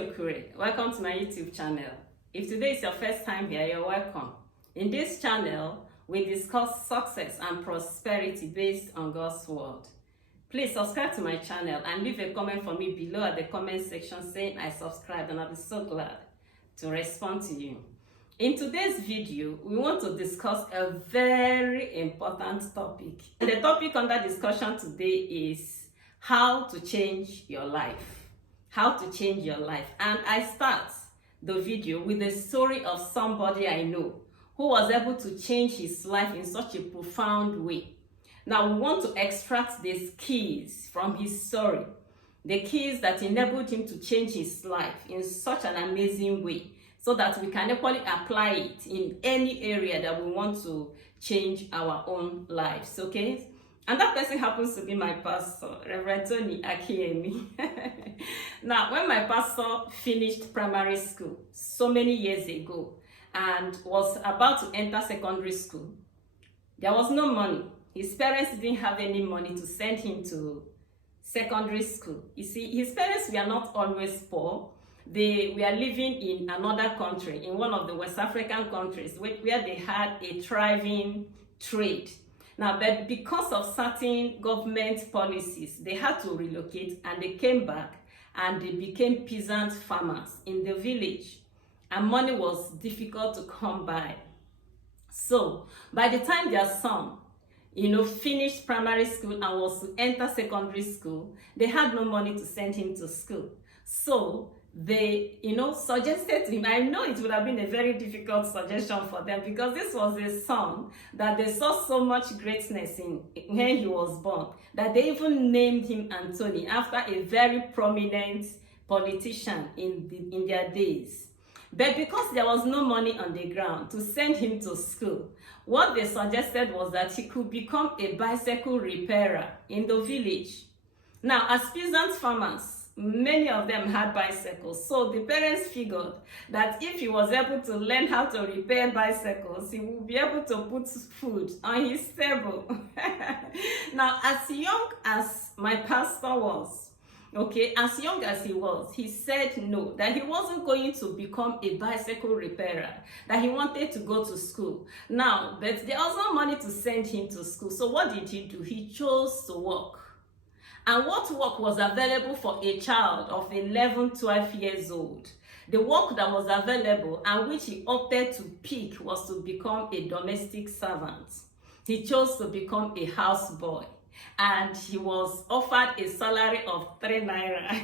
Okure. Welcome to my YouTube channel. If today is your first time here, you're welcome. In this channel, we discuss success and prosperity based on God's word. Please subscribe to my channel and leave a comment for me below at the comment section saying I subscribed, and I'll be so glad to respond to you. In today's video, we want to discuss a very important topic. And the topic under discussion today is how to change your life. How to change your life. And I start the video with the story of somebody I know who was able to change his life in such a profound way. Now we want to extract these keys from his story, the keys that enabled him to change his life in such an amazing way, so that we can equally apply it in any area that we want to change our own lives, okay? And that person happens to be my pastor, Reverend Tony Akinyemi. Now, when my pastor finished primary school so many years ago and was about to enter secondary school, there was no money. His parents didn't have any money to send him to secondary school. You see, his parents were not always poor. They were living in another country, in one of the West African countries, where they had a thriving trade. Now, but because of certain government policies, they had to relocate, and they came back and they became peasant farmers in the village. And money was difficult to come by. So, by the time their son, finished primary school and was to enter secondary school, they had no money to send him to school. So, they, suggested to him, I know it would have been a very difficult suggestion for them, because this was a son that they saw so much greatness in when he was born, that they even named him Anthony after a very prominent politician in their days. But because there was no money on the ground to send him to school, what they suggested was that he could become a bicycle repairer in the village. Now, as peasant farmers, many of them had bicycles, so the parents figured that if he was able to learn how to repair bicycles, he would be able to put food on his table. Now, as young as my pastor was, as young as he was, he said no, that he wasn't going to become a bicycle repairer, that he wanted to go to school. Now, but there was no money to send him to school, so what did he do? He chose to work. And what work was available for a child of 11, 12 years old? The work that was available and which he opted to pick was to become a domestic servant. He chose to become a houseboy. And he was offered a salary of 3 naira.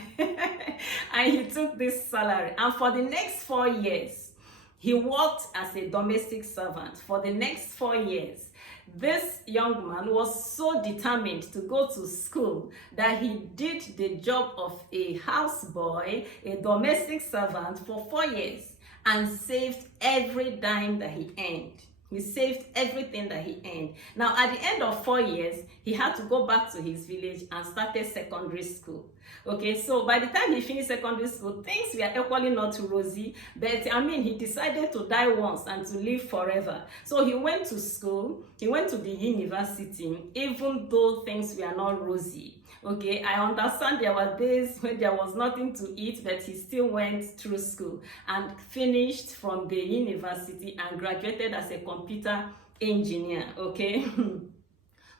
And he took this salary. And for the next 4 years, he worked as a domestic servant. For the next 4 years, this young man was so determined to go to school that he did the job of a houseboy, a domestic servant, for 4 years, and saved every dime that he earned. He saved everything that he earned. Now, at the end of 4 years, he had to go back to his village and started secondary school. Okay, so by the time he finished secondary school, things were equally not rosy, but he decided to die once and to live forever. So he went to school, he went to the university, even though things were not rosy. Okay, I understand there were days when there was nothing to eat, but he still went through school and finished from the university and graduated as a computer engineer, okay?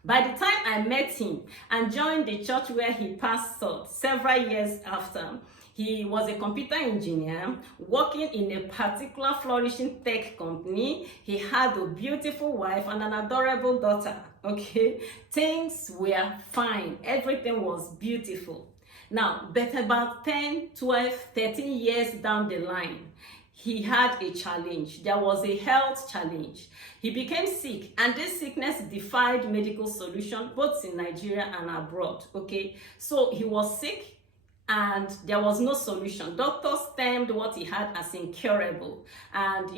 By the time I met him and joined the church where he pastored several years after, he was a computer engineer working in a particular flourishing tech company. He had a beautiful wife and an adorable daughter, okay? Things were fine. Everything was beautiful. Now, but about 10, 12, 13 years down the line, he had a challenge. There was a health challenge. He became sick, and this sickness defied medical solution, both in Nigeria and abroad, okay? So he was sick, and there was no solution. Doctors termed what he had as incurable. And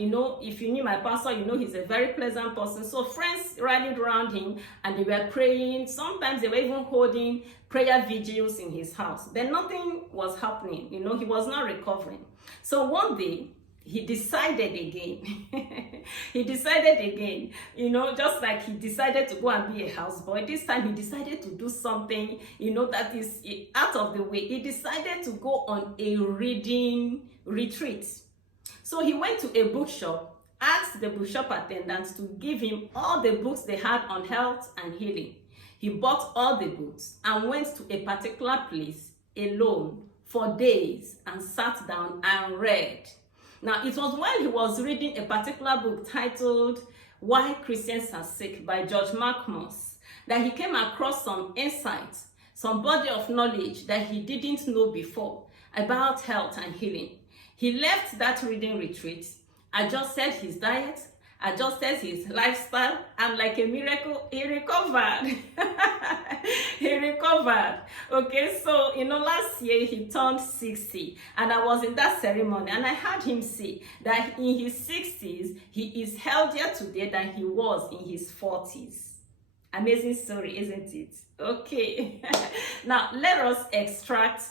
if you knew my pastor, he's a very pleasant person. So friends rallied around him and they were praying. Sometimes they were even holding prayer vigils in his house. Then nothing was happening. He was not recovering. So one day, he decided again. He decided again, just like he decided to go and be a houseboy. This time he decided to do something, that is out of the way. He decided to go on a reading retreat. So he went to a bookshop, asked the bookshop attendant to give him all the books they had on health and healing. He bought all the books and went to a particular place alone for days and sat down and read. Now, it was while he was reading a particular book titled Why Christians Are Sick by George Markmus that he came across some insights, some body of knowledge that he didn't know before about health and healing. He left that reading retreat, adjusted his diet, adjusted his lifestyle, and like a miracle, he recovered. He recovered. Okay, so last year he turned 60, and I was in that ceremony, and I heard him say that in his 60s he is healthier today than he was in his 40s. Amazing story, isn't it? Okay. Now let us extract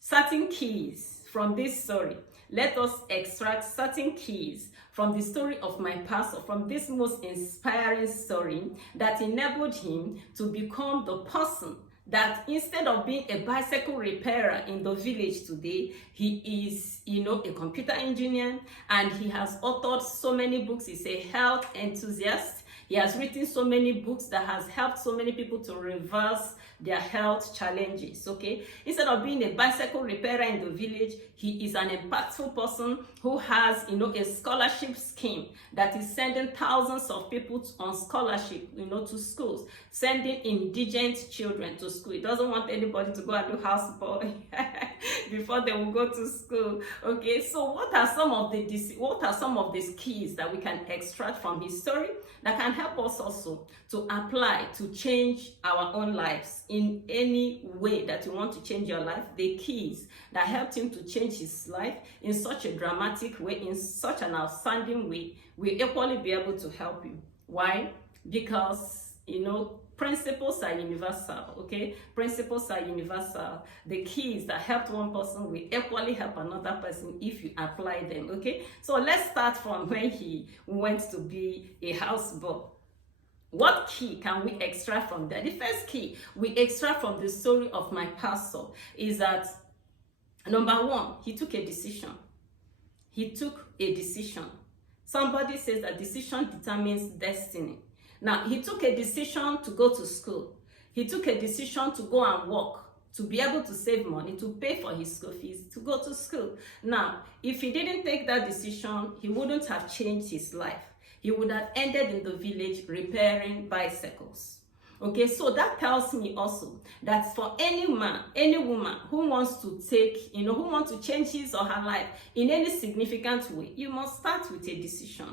certain keys from this story. Let us extract certain keys from the story of my pastor, from this most inspiring story that enabled him to become the person that instead of being a bicycle repairer in the village today, he is, a computer engineer, and he has authored so many books. He's a health enthusiast. He has written so many books that has helped so many people to reverse their health challenges, okay? Instead of being a bicycle repairer in the village, he is an impactful person who has, a scholarship scheme that is sending thousands of people on scholarship, to schools, sending indigent children to school. He doesn't want anybody to go and do houseboy before they will go to school, okay? So what are some of these keys that we can extract from his story that can help us also to apply to change our own lives in any way that you want to change your life? The keys that helped him to change his life in such a dramatic way, in such an outstanding way, will equally be able to help you. Why? Because, principles are universal, okay? Principles are universal. The keys that helped one person will equally help another person if you apply them, okay? So let's start from when he went to be a houseboy. What key can we extract from that? The first key we extract from the story of my pastor is that, number one, he took a decision. He took a decision. Somebody says that decision determines destiny. Now, he took a decision to go to school. He took a decision to go and work, to be able to save money, to pay for his school fees, to go to school. Now, if he didn't take that decision, he wouldn't have changed his life. He would have ended in the village repairing bicycles. Okay, so that tells me also that for any man, any woman who wants to take, who wants to change his or her life in any significant way, you must start with a decision.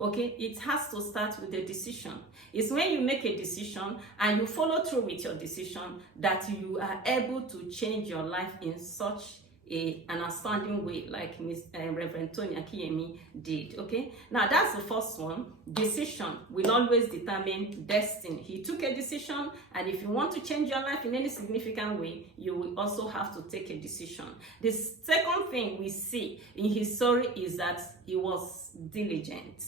Okay, it has to start with a decision. It's when you make a decision and you follow through with your decision that you are able to change your life in such an outstanding way, like Reverend Tony Akinyemi did. Okay, now that's the first one. Decision will always determine destiny. He took a decision, and if you want to change your life in any significant way, you will also have to take a decision. The second thing we see in his story is that he was diligent.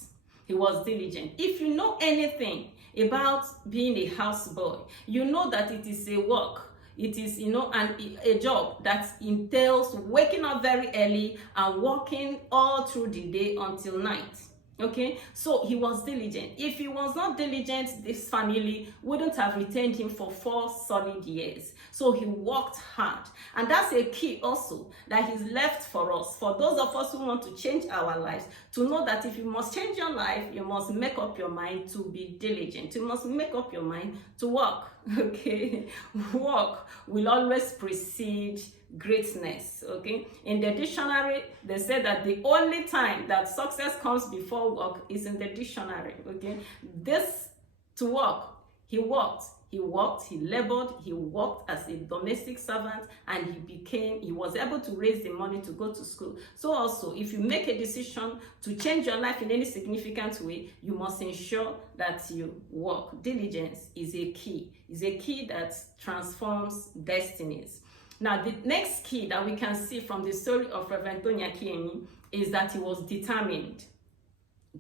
He was diligent. If you know anything about being a houseboy, you know that it is a work. It is, a job that entails waking up very early and working all through the day until night. Okay, so he was diligent. If he was not diligent, this family wouldn't have retained him for 4 solid years. So he worked hard, and that's a key also that he's left for us, for those of us who want to change our lives, to know that if you must change your life, you must make up your mind to be diligent. You must make up your mind to work. Okay, work will always precede greatness. Okay, in the dictionary they say that the only time that success comes before work is in the dictionary. Okay, this to work, he worked, he labored, he worked as a domestic servant, and he was able to raise the money to go to school. So also, if you make a decision to change your life in any significant way, you must ensure that you work. Diligence is a key that transforms destinies. Now, the next key that we can see from the story of Reverend Tony Akinyemi is that he was determined.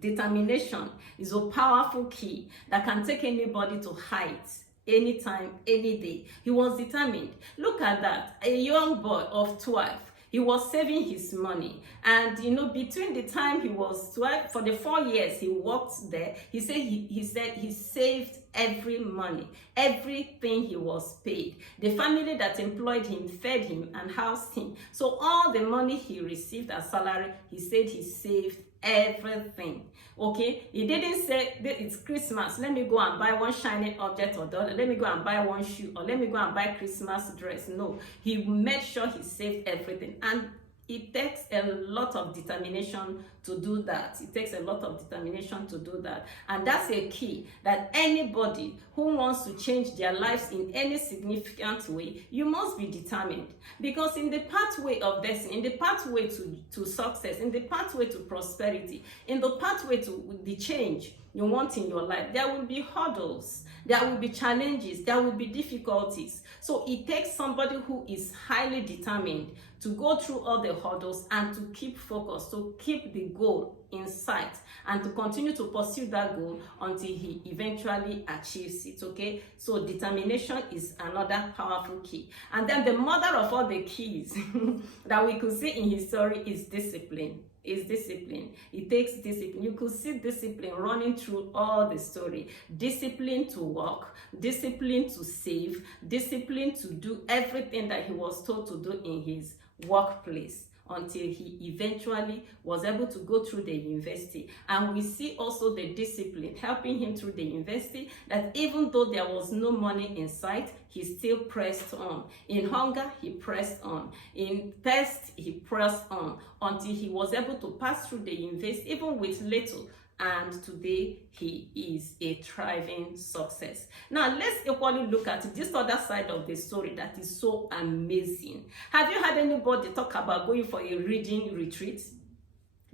Determination is a powerful key that can take anybody to heights anytime, any day. He was determined. Look at that. A young boy of 12. He was saving his money. And, between the time he was 12, for the 4 years he worked there, he said he saved every money, everything he was paid. The family that employed him fed him and housed him. So all the money he received as salary, he said he saved everything. Okay, he didn't say it's Christmas, let me go and buy one shiny object, or let me go and buy one shoe, or let me go and buy Christmas dress. No, he made sure he saved everything. And it takes a lot of determination to do that. It takes a lot of determination to do that. And that's a key that anybody who wants to change their lives in any significant way, you must be determined. Because in the pathway of destiny, in the pathway to success, in the pathway to prosperity, in the pathway to the change you want in your life, there will be hurdles, there will be challenges, there will be difficulties. So it takes somebody who is highly determined to go through all the hurdles and to keep focused, to keep the goal in sight, and to continue to pursue that goal until he eventually achieves it. Okay, so determination is another powerful key. And then the mother of all the keys that we could see in his story is discipline. It takes discipline. You could see discipline running through all the story. Discipline to work, discipline to save, discipline to do everything that he was told to do in his workplace, until he eventually was able to go through the university. And we see also the discipline helping him through the university, that even though there was no money in sight, he still pressed on. In hunger, he pressed on. In thirst, he pressed on, until he was able to pass through the university, even with little. And today he is a thriving success. Now let's equally look at this other side of the story that is so amazing. Have you heard anybody talk about going for a reading retreat?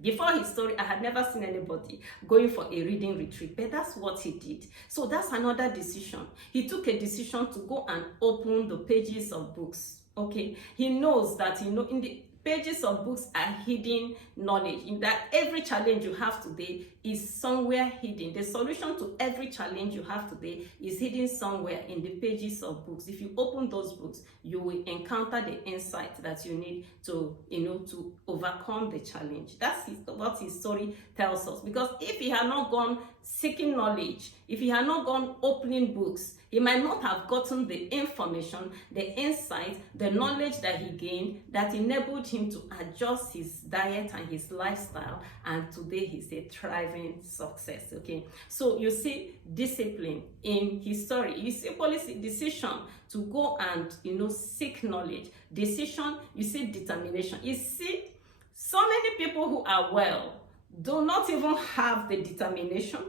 Before his story, I had never seen anybody going for a reading retreat, but that's what he did. So that's another decision. He took a decision to go and open the pages of books. Okay, he knows that, in the pages of books are hidden knowledge, in that every challenge you have today is somewhere hidden. The solution to every challenge you have today is hidden somewhere in the pages of books. If you open those books, you will encounter the insight that you need to, to overcome the challenge. That's what his story tells us. Because if he had not gone seeking knowledge, if he had not gone opening books, he might not have gotten the information, the insight, the knowledge that he gained that enabled him to adjust his diet and his lifestyle, and today he's a thriving success. Okay, so you see discipline in his story. You see policy, decision to go and seek knowledge, decision. You see determination. You see so many people who are well do not even have the determination.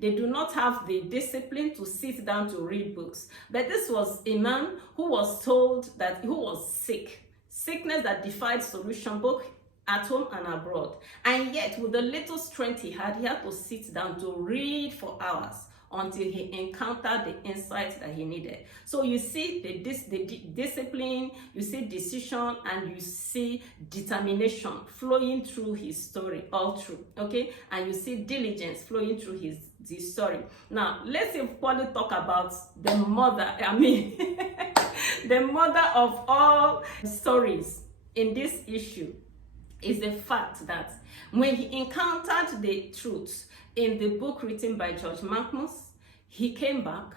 They do not have the discipline to sit down to read books. But this was a man who was told that he was sick. Sickness that defied solution, both at home and abroad. And yet, with the little strength he had to sit down to read for hours until he encountered the insight that he needed. So you see the discipline, you see decision, and you see determination flowing through his story all through. Okay, and you see diligence flowing through his story. Now let's equally talk about the mother. The mother of all stories in this issue is the fact that when he encountered the truth in the book written by George Magnus, he came back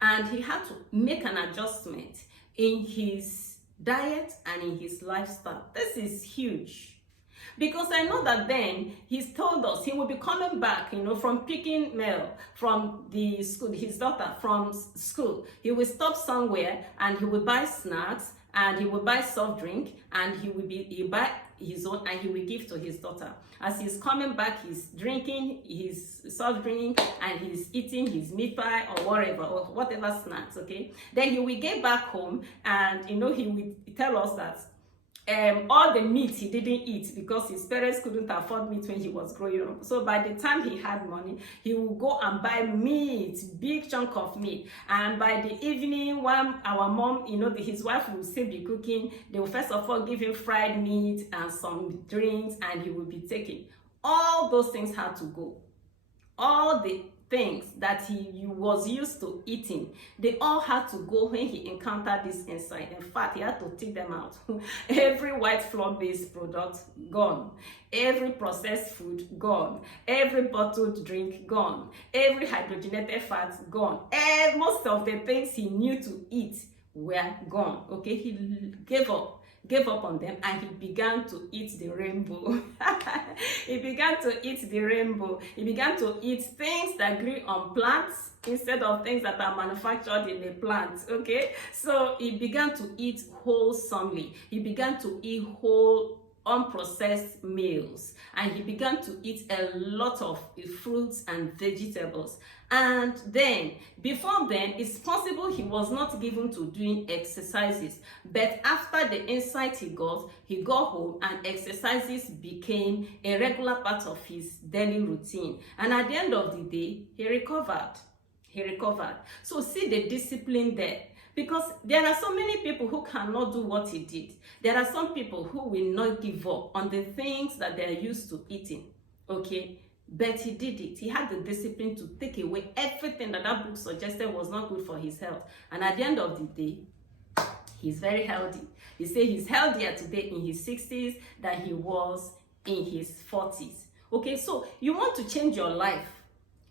and he had to make an adjustment in his diet and in his lifestyle. This is huge. Because I know that then he's told us he will be coming back, from picking mail from the school, his daughter from school. He will stop somewhere and he will buy snacks and he will buy soft drink, and he buy his own and he will give to his daughter. As he's coming back, he's drinking his soft drink and he's eating his meat pie or whatever snacks. Okay, then he will get back home and he will tell us that all the meat he didn't eat because his parents couldn't afford meat when he was growing up. So by the time he had money, he would go and buy meat, big chunk of meat. And by the evening, when our mom, his wife will still be cooking, they will first of all give him fried meat and some drinks, and he will be taking. All those things had to go. All the things that he was used to eating, they all had to go when he encountered this insight. In fact, he had to take them out. Every white flour-based product, gone. Every processed food, gone. Every bottled drink, gone. Every hydrogenated fat, gone. And most of the things he knew to eat were gone. Okay, he gave up on them, and he began to eat the rainbow. He began to eat the rainbow. He began to eat things that grew on plants instead of things that are manufactured in a plant. Okay, so he began to eat wholesomely. He began to eat whole unprocessed meals, and he began to eat a lot of fruits and vegetables. And then, before then, it's possible he was not given to doing exercises, but after the insight he got home, and exercises became a regular part of his daily routine. And at the end of the day, he recovered. So see the discipline there. Because there are so many people who cannot do what he did. There are some people who will not give up on the things that they are used to eating. Okay? But he did it. He had the discipline to take away everything that book suggested was not good for his health. And at the end of the day, he's very healthy. He said he's healthier today in his 60s than he was in his 40s. Okay, so you want to change your life.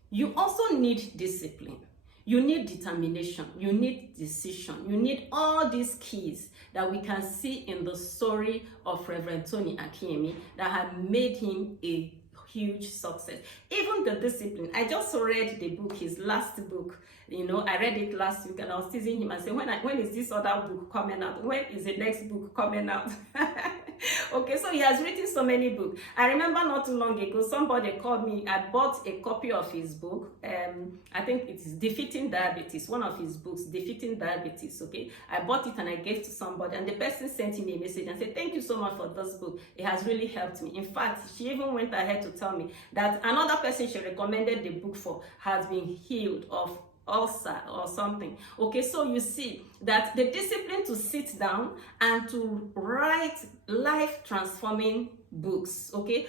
You also need discipline. You need determination, you need decision, you need all these keys that we can see in the story of Reverend Tony Akinyemi that have made him a huge success. Even the discipline. I just read the book, his last book. I read it last week, and I was teasing him and saying, when is this other book coming out? When is the next book coming out? Okay, so he has written so many books. I remember not too long ago, somebody called me. I bought a copy of his book. I think it is Defeating Diabetes, one of his books, Defeating Diabetes, okay? I bought it and I gave to somebody, and the person sent me a message and said, thank you so much for this book. It has really helped me. In fact, she even went ahead to tell me that another person she recommended the book for has been healed of ulcer or something. Okay, so you see that the discipline to sit down and to write life transforming books, okay,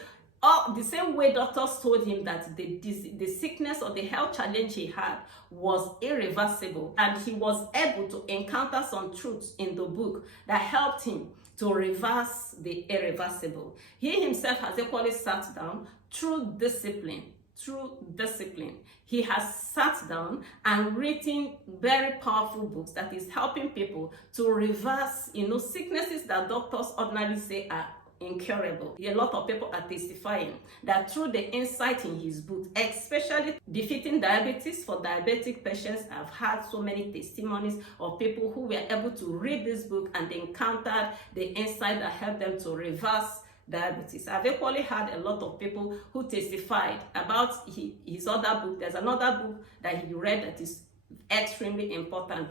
the same way doctors told him that the sickness or the health challenge he had was irreversible, and he was able to encounter some truths in the book that helped him to reverse the irreversible. He himself has equally sat down through discipline. He has sat down and written very powerful books that is helping people to reverse, sicknesses that doctors ordinarily say are incurable. A lot of people are testifying that through the insight in his book, especially Defeating Diabetes for diabetic patients, I've had so many testimonies of people who were able to read this book and encountered the insight that helped them to reverse diabetes. I've equally had a lot of people who testified about his other book. There's another book that he read that is extremely important,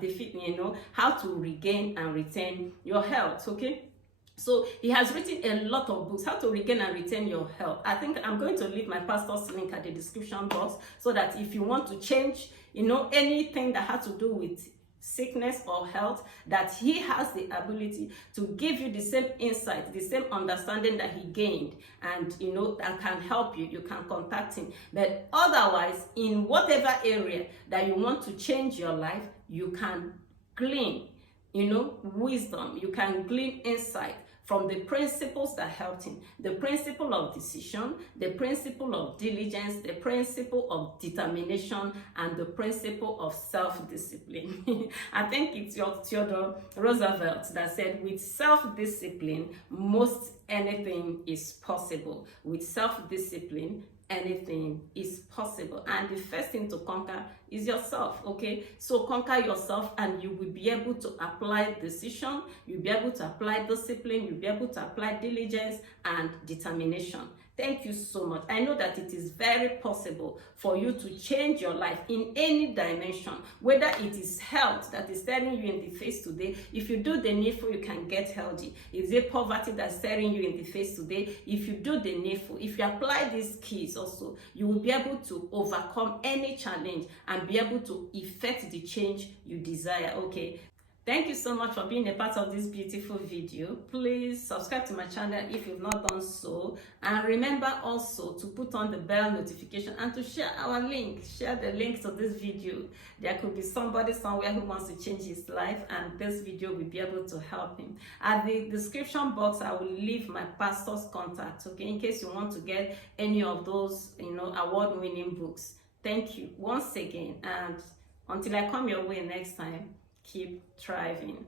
how to regain and retain your health. Okay, so he has written a lot of books, how to regain and retain your health. I think I'm going to leave my pastor's link at the description box, so that if you want to change anything that has to do with sickness or health, that he has the ability to give you the same insight, the same understanding that he gained, and that can help you. You can contact him. But otherwise, in whatever area that you want to change your life, you can glean wisdom, you can glean insight from the principles that helped him. The principle of decision, the principle of diligence, the principle of determination, and the principle of self-discipline. I think it's Theodore Roosevelt that said, with self-discipline, most anything is possible. With self-discipline, anything is possible. And the first thing to conquer is yourself. Okay, so conquer yourself, and you will be able to apply decision, you'll be able to apply discipline, you'll be able to apply diligence and determination. Thank you so much. I know that it is very possible for you to change your life in any dimension, whether it is health that is staring you in the face today. If you do the needful, you can get healthy. Is it poverty that's staring you in the face today? If you do the needful, if you apply these keys also, you will be able to overcome any challenge and be able to effect the change you desire. Okay. Thank you so much for being a part of this beautiful video. Please subscribe to my channel if you've not done so. And remember also to put on the bell notification and to share our link. Share the link to this video. There could be somebody somewhere who wants to change his life, and this video will be able to help him. At the description box, I will leave my pastor's contact, okay, in case you want to get any of those, award-winning books. Thank you once again, and until I come your way next time, keep thriving.